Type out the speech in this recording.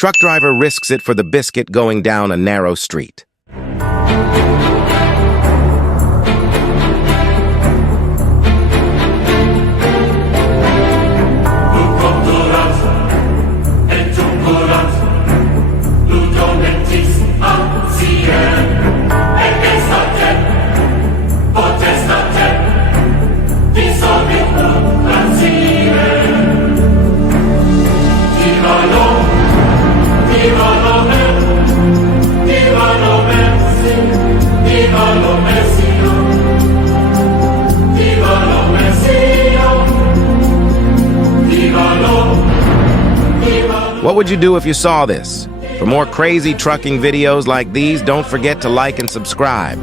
Truck driver risks it for the biscuit going down a narrow street. What would you do if you saw this? For more crazy trucking videos like these, don't forget to like and subscribe.